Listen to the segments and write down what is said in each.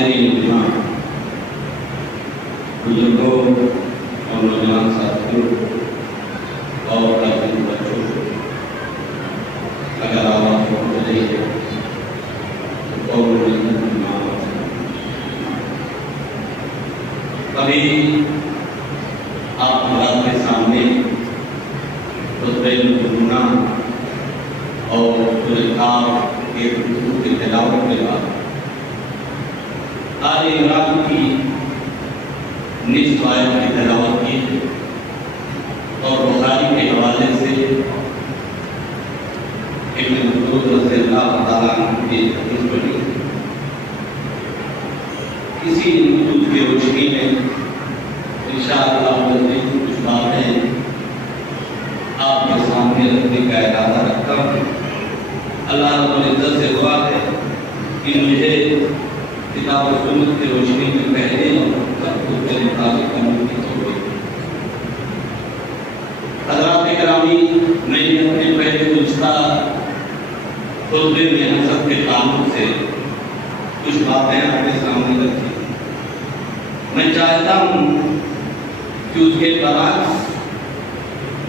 حاضرین جماعت، بزرگوں اور نوجوان ساتھیوں اور عزیز بچوں، اگر آواز پہنچ رہی ہے تو ابھی آپ حضرات کے سامنے خطبہ نذرانہ اور سورۃ کاف کے رکوع کی تلاوت کے بعد آل عمران کی نصف آیت کی تلاوت کی ہے اور بخاری کے حوالے سے ابن مسعود رضی اللہ تعالیٰ عنہ کی حدیث پڑھی ہے۔ اسی نصوص کی روشنی میں انشاءاللہ کچھ باتیں آپ کے سامنے رکھنے کا ارادہ رکھتا ہوں۔ اللہ رب العزت سے دعا ہے کہ مجھے کتاب و سنت کی روشنی میں پہلے اور سب کچھ کے مطابق کرنے کی توفیق۔ حضرات گرامی، میں نے اپنے پہلے گزشتہ خطبے میں حسد کے تعلق سے کچھ باتیں آپ کے سامنے رکھی۔ میں چاہتا ہوں کہ اس کے برعکس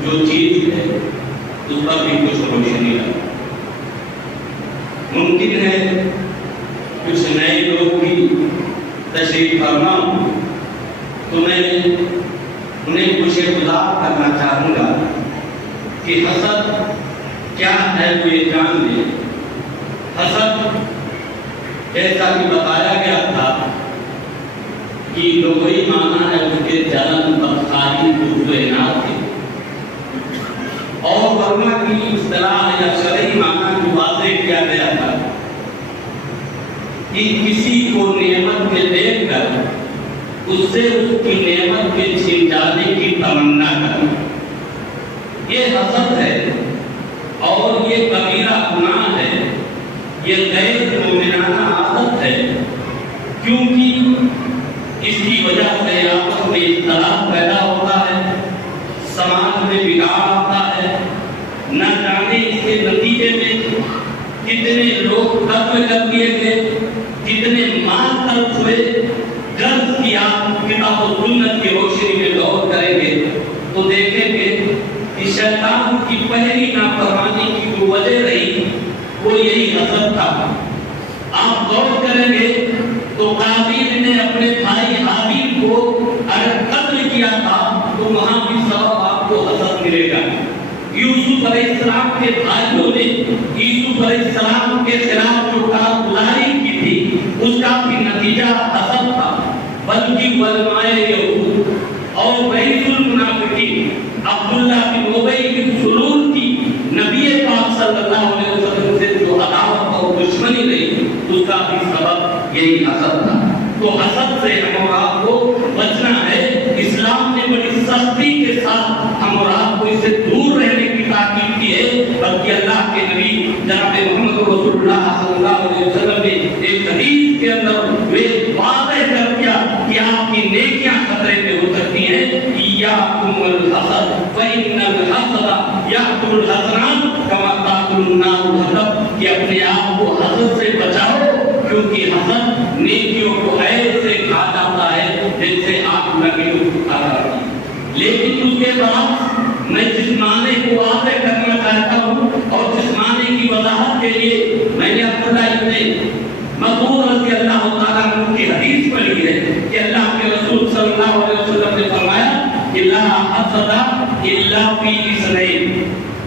جو چیز ہے اس پر بھی کچھ روشنی ہے۔ ممکن ہے کچھ نئے لوگ بھی تشریف فرما ہوں تو میں انہیں کچھ اطلاع کرنا چاہوں گا کہ حسد کیا ہے وہ یہ جان لیں۔ حسد جیسا کہ بتایا گیا تھا کہ لغوی معنی ہے اس کے جلن، بدخواہی، بغض و عناد ہے، اور ورنہ کی اصطلاح یا شرعی معنی جو واضح کیا گیا تھا کہ کسی کو نعمت میں دیکھ کر اس سے اس کی نعمت کے چھین جانے کی تمنا کرنا، یہ حسد ہے اور یہ کبیرہ گناہ ہے، یہ غیر مومنانہ عادت ہے، کیونکہ اس کی وجہ سے آپس میں اختلاف پیدا ہوتا ہے، سماج میں بگاڑ آتا ہے۔ نہ جانے اس کے نتیجے میں کتنے لوگ قتل کر دیے گئے، کتنے مال خرچ ہوئے۔ غرض کی آپ کتاب و سنت کی روشنی میں غور کریں گے تو دیکھیں گے کہ شیطان کی پہلی نافرمانی کی جو وجہ رہی وہ یہی حسد تھا۔ آپ غور کریں گے تو قابیل نے اپنے بھائی حابیل کو اگر قتل کیا تھا تو وہاں بھی سبب آپ کو حسد ملے گا۔ یوسف علیہ السلام کے بھائیوں نے یوسف علیہ السلام کے خلاف جو کارگزاری کی تھی اس کا بھی نتیجہ حسد تھا، بلکہ علماء یہود اور رئیس المنافقین عبداللہ بن ابی بن سلول کی نبی پاک صلی اللہ علیہ وسلم سے جو عداوت اور دشمنی رہی اس کا بھی سبب یہی حسد تھا۔ تو حسد سے ہم اور آپ کو بچنا ہے۔ اسلام نے بڑی سختی کے ساتھ ہم اور آپ کو اس سے دور رہنے کی تاکید کی ہے، بلکہ اللہ کے نبی جناب محمد رسول اللہ صلی اللہ علیہ وسلم نے ایک حدیث کے اندر یہ واضح کر دیا کہ آپ کی نیکیاں خطرے میں ہو سکتی ہیں۔ ایاکم الحسد فإن الحسد یأکل الحسنات کما تأکل النار الحطب، کہ اپنے آپ کو حسد سے بچاؤ کیونکہ حسد نیکیوں کو ایسے کھا جاتا ہے جیسے آگ لگی ہوئی کھا جاتی ہے۔ لیکن اس کے بعد میں جس معنی کو واضح کرنا چاہتا ہوں اور جس معنی کی وضاحت کے لیے میں نے عبداللہ ابن مسعود رضی اللہ تعالیٰ عنہ کی حدیث پڑھی ہے کہ اللہ کے رسول صلی اللہ علیہ وسلم نے فرمایا کہ لا حسد الا فی اثنین،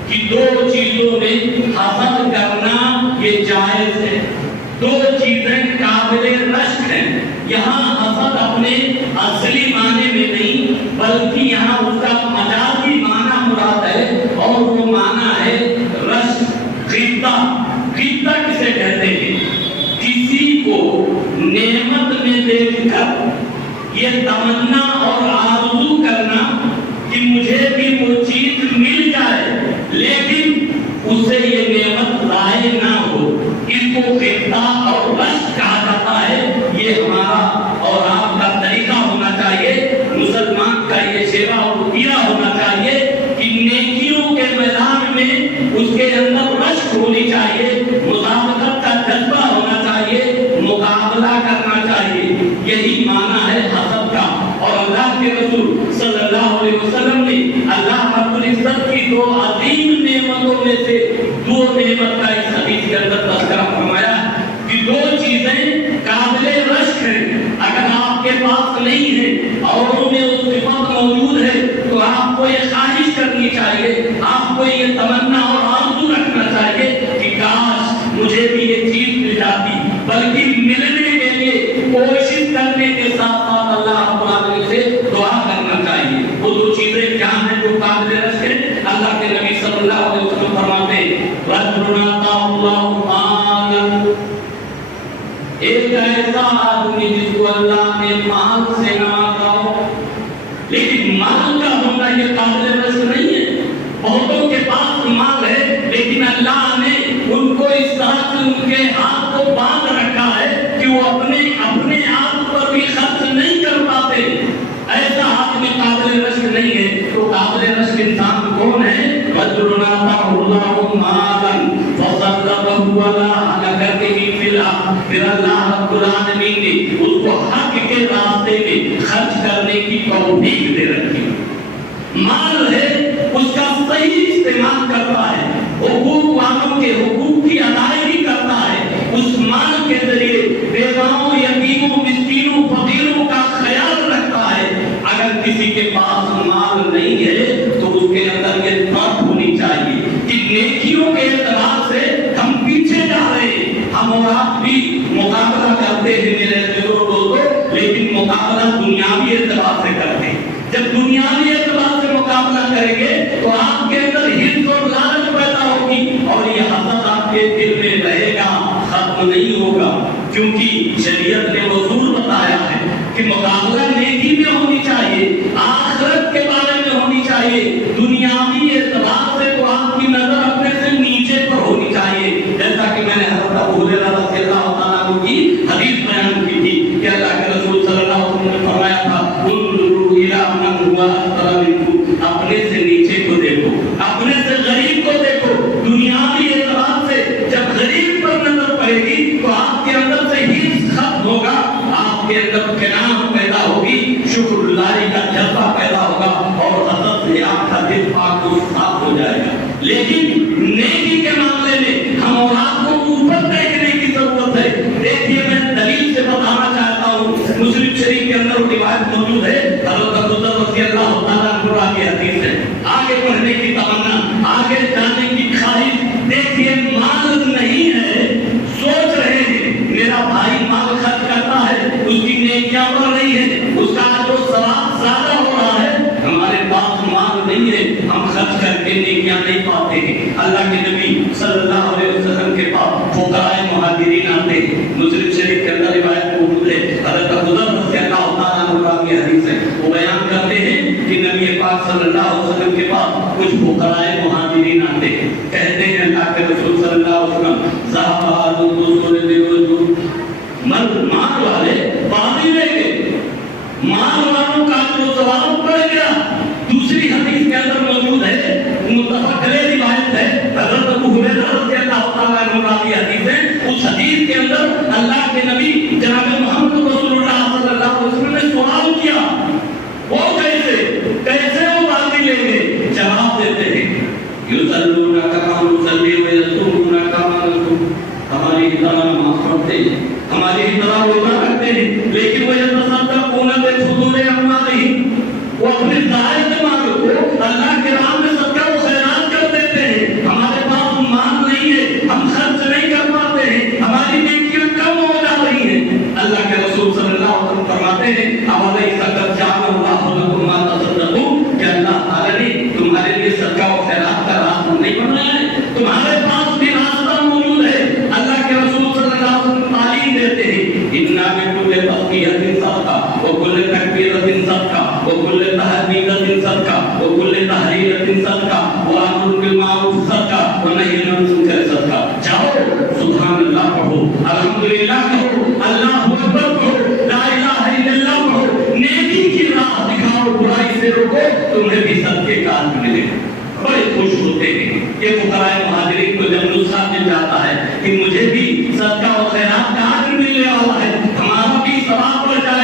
کہ دو چیزوں میں حسد کرنا یہ جائز ہے، دو چیزیں قابل رشک ہیں۔ یہاں حسد اپنے اصلی معنی میں نہیں بلکہ یہاں اس کا مجازی معنی مراد ہے، اور وہ معنی ہے رشک، غبطہ۔ غبطہ کسے کہتے ہیں؟ کسی کو نعمت میں دیکھ کر یہ تمنا اور آرزو کرنا کہ مجھے بھی وہ چیز مل جائے لیکن اس سے یہ نعمت ضائع نہ ہو، اس کو غبطہ اور رشک کہا جاتا ہے۔ یہ ہمارا اور آپ کا طریقہ ہونا چاہیے، مسلمان کا یہ شیوا اور رویہ ہونا چاہیے کہ نیکیوں کے میدان میں اس کے اندر رشک ہونی چاہیے، مسابقت کا جذبہ ہونا چاہیے، مقابلہ کرنا چاہیے۔ یہی معنی ہے حسد کا۔ اور اللہ کے رسول صلی اللہ علیہ وسلم نے اللہ رب العزت کی دو عظیم نعمتوں میں سے دو نعمت کا اس حدیث کے اندر تذکرہ فرمایا کہ دو چیزیں قابل رشک ہیں، اگر آپ کے پاس نہیں ہے اور میں وہ صفت موجود ہے تو آپ کو یہ خواہش کرنی چاہیے، آپ کو یہ تمنا اور آرزو رکھنا چاہیے کہ کاش مجھے بھی یہ چیز مل جاتی، بلکہ ملنے کے لیے کوشش کرنے کے ساتھ ساتھ اللہ تعالی سے دعا کرنا چاہیے۔ وہ دو چیزیں کیا ہیں جو قابل رشک ہیں؟ اللہ کے نبی صلی اللہ علیہ وسلم فرماتے ہیں رجل آتاہ اللہ مالا، ایک ایسا آدمی جس کو اللہ نے مال سے نوازا ہو، لیکن مال کا ہونا یہ قابل رشک نہیں ہے۔ بہتوں کے پاس مال ہے لیکن اللہ نے ان کو اس طرح سے ان کے ہاتھ کو باندھ رکھا ہے کہ وہ اپنے آپ پر بھی خرچ نہیں کر پاتے، ایسا آدمی قابل رشک نہیں ہے۔ تو قابل رشک انسان کون ہے؟ رجل آتاہ اللہ مالا فصدقه علی حلقته فی الارض، پھر اللہ رب العالمین نے اس کو حق کے راستے میں خرچ کرنے کی توفیق دے رکھی۔ مال ہے اس کا صحیح استعمال کرتا ہے، حقوق والوں کے حقوق کی ادائیگی کرتا ہے، اس مال کے ذریعے بیواؤں، یتیموں، مسکینوں، فقیروں کا خیال رکھتا ہے۔ اگر کسی کے پاس مال نہیں ہے تو اس کے اندر یہ بات ہونی چاہیے کہ نیکیوں کے اعتبار سے ہم پیچھے جا رہے ہیں۔ ہم اور آپ بھی مقابلہ کرتے ہیں میرے دوستوں، لیکن مقابلہ دنیاوی اعتبار سے کرتے ہیں۔ جب دنیاوی اعتبار سے مقابلہ کریں گے تو آپ کے اندر حرص اور لالچ پیدا ہوگی اور یہ حسد آپ کے دل میں رہے گا، ختم نہیں ہوگا، کیونکہ شریعت نے اصول بتایا ہے کہ مقابلہ نیکی میں ہونی چاہیے، آخرت کے بارے میں ہونی چاہیے۔ دنیاوی اعتبار سے تو آپ کی نظر اپنے سے نیچے پر ہونی چاہیے، جیسا کہ میں نے حضرت ابو ہریرہ رضی اللہ تعالیٰ عنہ کی حدیث بیان کی تھی کہ اللہ کے رسول صلی اللہ علیہ وسلم نے فرمایا تھا اپنے سے نیچے کو دیکھو، اپنے سے غریب کو دیکھو۔ دنیاوی اعتبار سے جب غریب پر نظر پڑے گی تو آپ کے اندر سے حرص ختم ہوگا، آپ کے اندر قناعت پیدا ہوگی، شکر گزاری کا جذبہ پیدا ہوگا اور حسد سے آپ کا دل پاک و صاف ہو جائے گا۔ لیکن نیکی کے معاملے میں ہم اور آپ کو اوپر دیکھنے کی ضرورت ہے۔ دیکھیے میں دلیل سے بتانا چاہتا ہوں، مسلم شریف کے اندر روایت موجود ہے، حضرت ابو ذر رضی اللہ تعالیٰ عنہ کی حدیث ہے۔ آگے بڑھنے کی تمنا، آگے جانے کی خواہش۔ دیکھیے مال نہیں ہے، سوچ رہے ہیں میرا بھائی مال خرچ کرتا ہے، اس کی نیکیاں بڑھ رہی ہے، اس کا جو ثواب زیادہ ہو رہا ہے، ہمارے پاس مال نہیں ہے، ہم خرچ کر کے نیکیاں نہیں پاتے ہیں۔ اللہ کے نبی صلی اللہ علیہ وسلم کے پاس فقراء مہاجرین آتے ہیں، مسلم شریف کے اندر روایت موجود ہے، حضرت ابو ذر رضی اللہ تعالیٰ عنہ کی حدیث ہے۔ وہ بیان کرتے ہیں کہ نبی پاک صلی اللہ علیہ وسلم کے پاس کچھ فقراء مہاجرین آتے ہیں، کہتے ہیں اللہ کے رسول صلی اللہ علیہ وسلم ذهب أهل الدثور بالوجوه، مال والے باقی رہ گئے، مال والوں کا جو ثواب بڑھ گیا۔ دوسری حدیث کے اندر موجود ہے، متفق علیہ روایت ہے، حضرت ابو ہریرہ رضی اللہ تعالیٰ عنہ کی حدیث ہے۔ اس حدیث کے اندر اللہ کے نبی جناب محمد رسول اللہ صلی اللہ علیہ وسلم نے سوال کیا، وہ کیسے وہ باقی لیں گے؟ جواب دیتے ہیں یصلون کما نصلی ویصومون کما نصوم، ہماری طرح نماز پڑھتے ہیں، ہماری طرح روزہ رکھتے ہیں، لیکن وہ یتصدقون بفضول اموالہم، وہ اپنے ظاہر مال کو اللہ کے راہ میں صدقہ و خیرات کر دیتے ہیں۔ ہمارے پاس مال نہیں ہے، ہم خرچ نہیں کر پاتے ہیں، ہماری نیکیاں کم ہو جا رہی ہیں۔ اللہ کے رسول صلی اللہ علیہ وسلم فرماتے ہیں اولیس قد جعل اللہ لکم ما تصدقون، کہ اللہ تعالیٰ نے تمہارے لیے صدقہ و خیرات کا راستہ نہیں بنایا ہے، تمہارے پاس بھی راستہ موجود ہے۔ اللہ کے رسول صلی اللہ علیہ وسلم تعلیم دیتے ہیں اِنَّا بِكُلِّ تَسْبِیحَةٍ صَدَقَةٌ وَكُلِّ تَکْبِیرَةٍ صَدَقَةٌ وَكُلِّ تَحْمِیدَةٍ صَدَقَةٌ وَكُلِّ تَحْلِیلَةٍ صَدَقَةٌ وَأَمْرٌ بِالْمَعْرُوفِ صَدَقَةٌ وَنَهْیٌ عَنِ الْمُنکَرِ صَدَقَةٌ۔ جاؤ سبحان اللہ پڑھو، الحمدللہ کہو، اللہ اکبر کہو، لا الہ الا اللہ کہو، نیکی کی راہ دکھاؤ، برائی سے روکو، تمہیں بھی صدقے کا اجر ملے۔ بڑے خوش ہوتے ہیں یہ فقراء مہاجرین کو جب نسخہ مل جاتا ہے کہ مجھے بھی صدقہ و خیرات کا اجر ملنے والا ہے، ہمارا بھی ثواب بڑھ جائے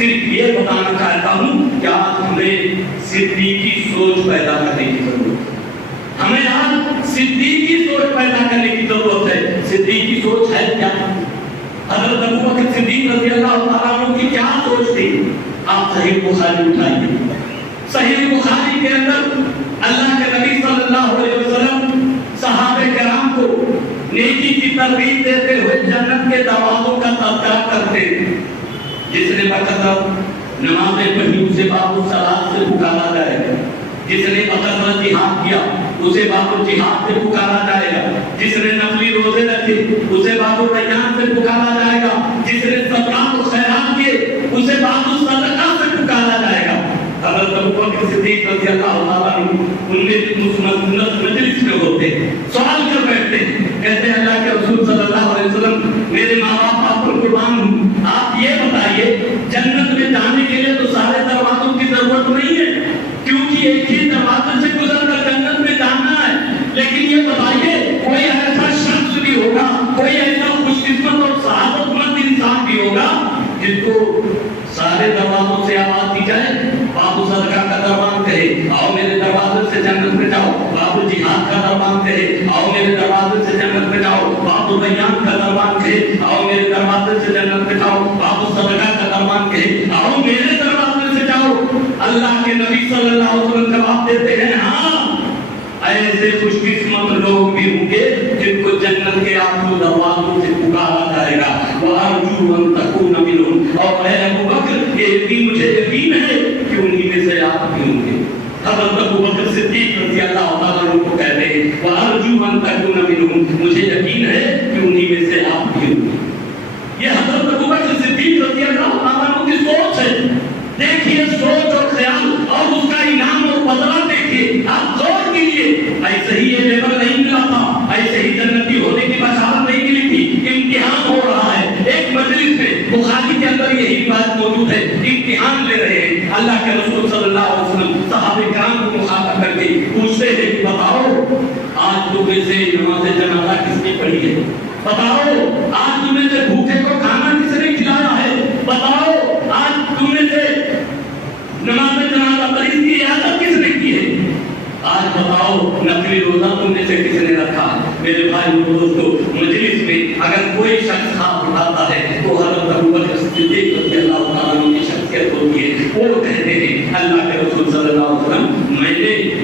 صرف یہ بتانا چاہتا ہوں کہ آج ہمیں صدیقی سوچ پیدا کرنے کی ضرورت ہے. ہمیں آج صدیقی سوچ پیدا کرنے کی ضرورت ہے. صدیقی سوچ ہے کیا؟ حضرت ابو بکر صدیق رضی اللہ تعالیٰ عنہ کی کیا سوچ تھی؟ آپ صحیح بخاری اٹھائیے. صحیح بخاری کے اندر اللہ کے نبی صلی اللہ علیہ وسلم صحابہ کرام کو نیکی کی ترغیب دیتے ہوئے جنت کے دروازوں کا تذکرہ کرتے ہیں. جس نے بکثرت نمازیں پڑھی اسے باب الصلاۃ سے پکارا جائے گا. جس نے بکثرت جہاد کیا اسے باب الجہاد سے پکارا جائے گا. جس نے نفلی روزے رکھے اسے باب الریان سے پکارا جائے گا. جس نے صدقات و خیرات کیے اسے باب الصدقہ سے پکارا جائے گا. حضرت ابو بکر صدیق رضی اللہ تعالیٰ عنہ ان میں مجلس میں ہوتے سوال کر بیٹھتے کہتے ہیں اللہ کے رسول صلی اللہ علیہ وسلم میرے ماں باپ آپ پر قربان ہوں, آپ یہ بتائیے جنت میں جانے کے لیے تو سارے دروازوں کی ضرورت نہیں ہے کیونکہ ایک ہی دروازے سے گزر کر جنت میں جانا ہے, لیکن یہ بتائیے کوئی ایسا شخص بھی ہوگا, کوئی ایسا خوش قسمت اور سعادت مند انسان بھی ہوگا جس کو سارے دروازوں سے آواز دی جائے باب صدقہ کا دربان کہے آؤ میرے دروازے سے جنت میں جاؤ, باب جہاد کا دربان کہے آؤ میرے دروازے سے جنت میں جاؤ, باب ریان کا دربان کہے آؤ میرے دروازے سے جنت میں جاؤ, باب صدقہ کا دربان کہے آؤ میرے دروازے سے جاؤ. اللہ کے نبی صلی اللہ علیہ وسلم جواب دیتے ہیں ہاں ایسے خوش قسمت لوگ بھی ہوں گے جن کو جنت کے آٹھوں دروازوں سے پکارا جائے گا. وَأَرْجُو أَن تَكُونَ مِنْهُمْ. اور اے ابو بکر یہ بھی مجھے یقین ہے کہ انہی میں سے آپ بھی ہوں گے. حضرت ابو بکر صدیق رضی اللہ تعالیٰ عنہ کو کہتے ہیں وَأَرْجُو أَن تَكُونَ مِنْهُمْ, مجھے یقین ہے کہ انہی میں سے آپ بھی ہوں گے. یہ حضرت ابو بکر صدیق رضی اللہ تعالیٰ عنہ کی سوچ ہے. دیکھیے سوچ اور خیال اور اس کا انعام اور بدلہ دیکھیے. آپ غور کیجیے ایسے ہی یہ لیبل نہیں ملا تھا, ایسے ہی جنتی ہونے کی بشارت نہیں ملی تھی. امتحان ہو رہا ہے ایک مجلس میں, بخاری کے اندر یہی بات موجود ہے. امتحان لے رہے ہیں اللہ کے رسول صلی اللہ علیہ وسلم صحابہ کرام کو مخاطب کر کے پوچھتے ہیں کہ بتاؤ آج تم میں سے نماز جنازہ کس نے پڑھی ہے؟ بتاؤ آج تم میں سے بھوکے کو کھانا کس نے کھلایا ہے؟ بتاؤ آج تم میں سے نماز جنازہ مریض کی عیادت کس نے کی ہے؟ آج بتاؤ نفلی روزہ تم میں سے کس نے رکھا؟ میرے بھائی اور دوستو مجلس میں اگر کوئی شخص ہاتھ اٹھاتا ہے تو حضرت ابو بکر صدیق رضی اللہ تعالیٰ عنہ کی شخصیت ہوتی ہے. وہ کہتے ہیں اللہ کے رسول صلی اللہ علیہ وسلم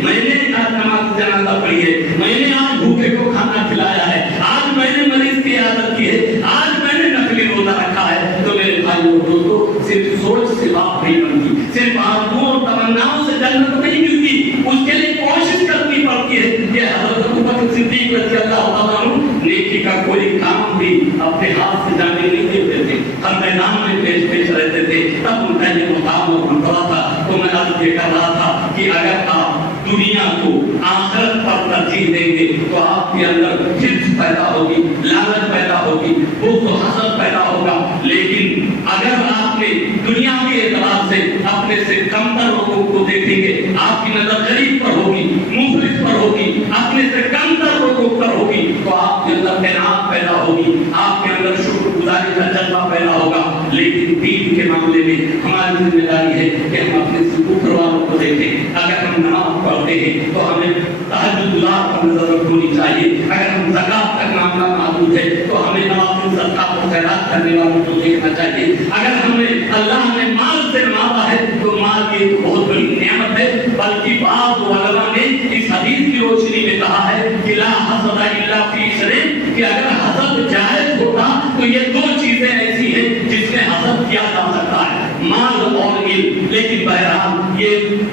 میں نے آج نماز جنازہ پڑھی ہے, میں نے آج بھوکے کو کھانا کھلایا ہے, آج میں نے مریض کی عیادت کی ہے, آج میں نے نفلی روزہ رکھا ہے. تو میرے بھائی اور دوستو صرف سوچ سے بات نہیں بنتی, صرف آرزوؤں اور تمناؤں سے جنت نہیں ملتی, اس کے لیے کوشش کرنی پڑتی ہے. یہ حضرت ابو بکر صدیق رضی اللہ تعالیٰ عنہ نیکی کا کوئی کام بھی اپنے ہاتھ سے جانے نہیں دیتے تھے, ہر میدان میں پیش رہتے تھے. تب ان کا یہ مقام اور مرتبہ تھا. تو میں آج یہ کہہ رہا تھا کہ اگر آپ دنیا کو آخرت پر ترجیح دیں گے تو آپ کے اندر حرص پیدا ہوگی, لالچ پیدا ہوگی, بغض و حسد پیدا ہوگا. لیکن اگر آپ نے دنیاوی اعتبار سے اپنے سے کمتر لوگوں کو دیکھیں گے, آپ کی نظر غریب پر ہوگی, مفلس پر ہوگی, اپنے سے کمتر لوگوں پر ہوگی, تو آپ کے اندر قناعت پیدا ہوگی, آپ کے اندر شکر گزاری کا جذبہ پیدا ہوگا. لیکن دین کے معاملے میں ہماری ذمہ داری ہے کہ ہم اپنے سے اوپر والوں کو دیکھیں. اگر ہم نماز پڑھتے ہیں تو ہمیں تہجد گزار پر نظر رکھنی چاہیے. اگر ہم زکات کا معاملہ محدود ہے تو ہمیں نوافل صدقات و خیرات کرنے والوں کو دیکھنا چاہیے. اگر ہمیں اللہ نے مال سے نوازا ہے تو مال کی ایک بہت بڑی نعمت ہے. بلکہ بعض علماء نے اس حدیث کی روشنی میں کہا ہے کہ لا حسد الا فی شرع, کہ اگر حسد جائز ہوتا تو یہ دو چیزیں ایسی ہیں جس میں حسد کیا جا سکتا ہے, مال اور علم. لیکن بہرحال یہ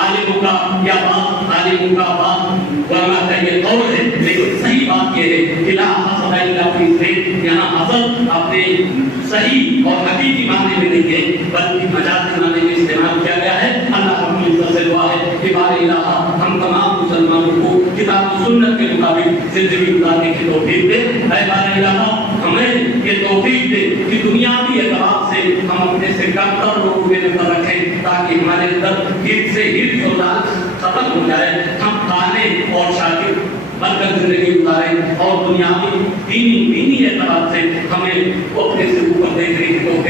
عالموں کا یا بات عالموں کا بات علماء کا یہ قول ہے, لیکن صحیح بات یہ ہے کہ لا حسد الا فی شرع. یہاں حسد اپنے صحیح اور حقیقی معنی میں نہیں ہے بلکہ مجازی معنی میں استعمال کیا گیا ہے. اللہ رب العزت سے دعا ہے کہ بار الہ ہم تمام مسلمانوں کو کتاب و سنت کے مطابق زندگی گزارنے کی توفیق دے. اے بار الہ ہمیں یہ توفیق دے کہ دنیاوی اعتبار سے ہم اپنے سے کمتر لوگوں میں نظر رکھیں تاکہ ہمارے اندر ہرس سے ہرس اور لالچ ختم ہو جائے. ہم کھانے اور شاکر بن کر زندگی گزاریں اور دنیاوی دینی اعتبار سے ہمیں اپنے سے اوپر دیکھنے کی توفیق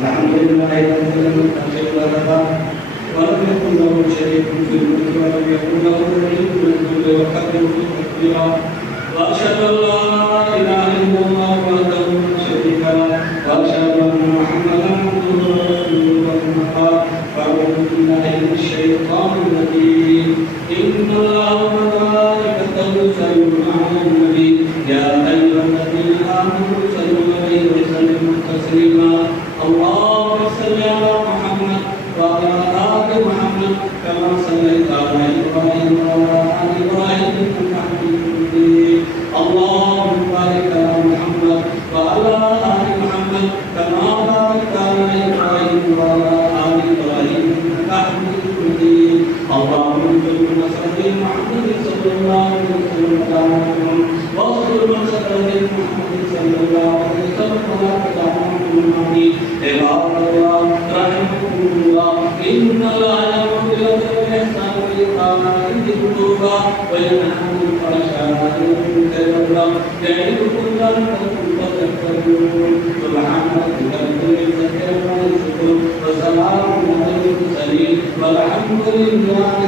الحمد لله الذي لم يتخذ ولدا ولم يكن له شريك في الملك ولم يكن له ولي من الذل وكبره تكبيرا واشهد ان لا اله الا الله وحده لا شريك له واشهد ان محمدا عبده ورسوله اما بعد فاعوذ بالله من الشيطان الرجيم ان الله وملائكته يصلون على النبي يا ايها الذين امنوا صلوا عليه وسلموا تسليما اللهم صل على محمد وعلى آل محمد كما صليت على إبراهيم وعلى آل إبراهيم إنك حميد مجيد اللهم بارك على محمد وعلى آل محمد كما باركت على إبراهيم وعلى آل إبراهيم إنك حميد مجيد اللهم صل وسلم محمد صلى الله عليه وسلم واصبر من صدر محمد صلى الله عليه وسلم ولا تدعهم آمين عباد الله رحمكم الله إن الله يأمر بالعدل والإحسان وإيتاء ذي القربى وينهى عن الفحشاء والمنكر والبغي يعظكم لعلكم تذكرون سبحان ربك رب العزة عما يصفون وسلام على المرسلين والحمد لله